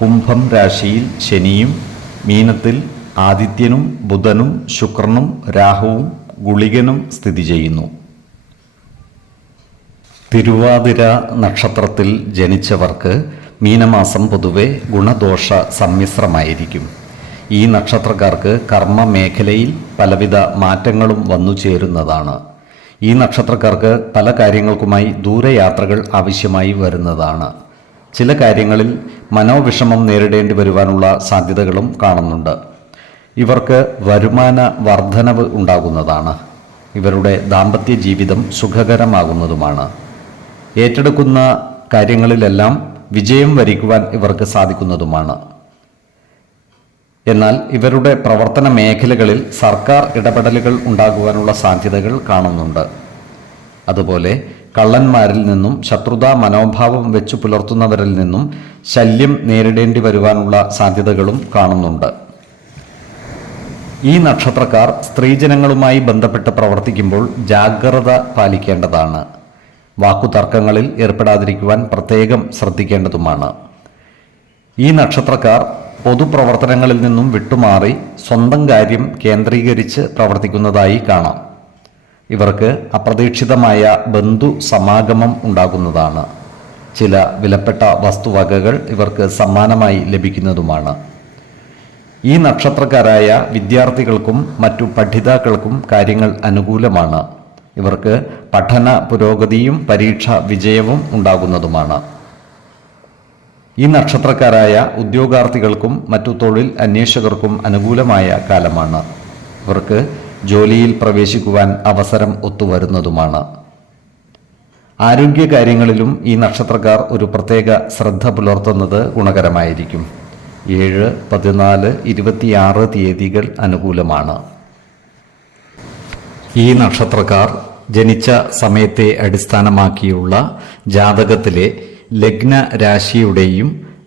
കുംഭം രാശിയിൽ ശനിയും മീനത്തിൽ ആദിത്യനും ബുധനും ശുക്രനും രാഹുവും ഗുളികനും സ്ഥിതി ചെയ്യുന്നു. തിരുവാതിര നക്ഷത്രത്തിൽ ജനിച്ചവർക്ക് മീനമാസം പൊതുവെ ഗുണദോഷ സമ്മിശ്രമായിരിക്കും. ഈ നക്ഷത്രക്കാർക്ക് കർമ്മ മേഖലയിൽ പലവിധ മാറ്റങ്ങളും വന്നു ചേരുന്നതാണ്. ഈ നക്ഷത്രക്കാർക്ക് പല കാര്യങ്ങൾക്കുമായി ദൂരയാത്രകൾ ആവശ്യമായി വരുന്നതാണ്. ചില കാര്യങ്ങളിൽ മനോവിഷമം നേരിടേണ്ടി വരുവാനുള്ള സാധ്യതകളും കാണുന്നുണ്ട്. ഇവർക്ക് വരുമാന വർധനവ് ഉണ്ടാകുന്നതാണ്. ഇവരുടെ ദാമ്പത്യ ജീവിതം സുഖകരമാകുന്നതുമാണ്. ഏറ്റെടുക്കുന്ന കാര്യങ്ങളിലെല്ലാം വിജയം വരിക്കുവാൻ ഇവർക്ക് സാധിക്കുന്നതുമാണ്. എന്നാൽ ഇവരുടെ പ്രവർത്തന മേഖലകളിൽ സർക്കാർ ഇടപെടലുകൾ ഉണ്ടാകുവാനുള്ള സാധ്യതകൾ കാണുന്നുണ്ട്. അതുപോലെ കള്ളന്മാരിൽ നിന്നും ശത്രുതാ മനോഭാവം വെച്ചു പുലർത്തുന്നവരിൽ നിന്നും ശല്യം നേരിടേണ്ടി വരുവാനുള്ള സാധ്യതകളും കാണുന്നുണ്ട്. ഈ നക്ഷത്രക്കാർ സ്ത്രീജനങ്ങളുമായി ബന്ധപ്പെട്ട് പ്രവർത്തിക്കുമ്പോൾ ജാഗ്രത പാലിക്കേണ്ടതാണ്. വാക്കുതർക്കങ്ങളിൽ ഏർപ്പെടാതിരിക്കുവാൻ പ്രത്യേകം ശ്രദ്ധിക്കേണ്ടതുമാണ്. ഈ നക്ഷത്രക്കാർ പൊതുപ്രവർത്തനങ്ങളിൽ നിന്നും വിട്ടുമാറി സ്വന്തം കാര്യം കേന്ദ്രീകരിച്ച് പ്രവർത്തിക്കുന്നതായി കാണാം. ഇവർക്ക് അപ്രതീക്ഷിതമായ ബന്ധു സമാഗമം ഉണ്ടാകുന്നതാണ്. ചില വിലപ്പെട്ട വസ്തുവകകൾ ഇവർക്ക് സമ്മാനമായി ലഭിക്കുന്നതുമാണ്. ഈ നക്ഷത്രക്കാരായ വിദ്യാർത്ഥികൾക്കും മറ്റു പഠിതാക്കൾക്കും കാര്യങ്ങൾ അനുകൂലമാണ്. ഇവർക്ക് പഠന പുരോഗതിയും പരീക്ഷ വിജയവും ഉണ്ടാകുന്നതുമാണ്. ഈ നക്ഷത്രക്കാരായ ഉദ്യോഗാർത്ഥികൾക്കും മറ്റു തൊഴിൽ അന്വേഷകർക്കും അനുകൂലമായ കാലമാണ്. ഇവർക്ക് ജോലിയിൽ പ്രവേശിക്കുവാൻ അവസരം ഒത്തുവരുന്നതുമാണ്. ആരോഗ്യകാര്യങ്ങളിലും ഈ നക്ഷത്രക്കാർ ഒരു പ്രത്യേക ശ്രദ്ധ പുലർത്തുന്നത് ഗുണകരമായിരിക്കും. ഏഴ് പതിനാല് ഇരുപത്തിയാറ് തീയതികൾ അനുകൂലമാണ്. ഈ നക്ഷത്രക്കാർ ജനിച്ച സമയത്തെ അടിസ്ഥാനമാക്കിയുള്ള ജാതകത്തിലെ ലഗ്ന രാശിയുടെയും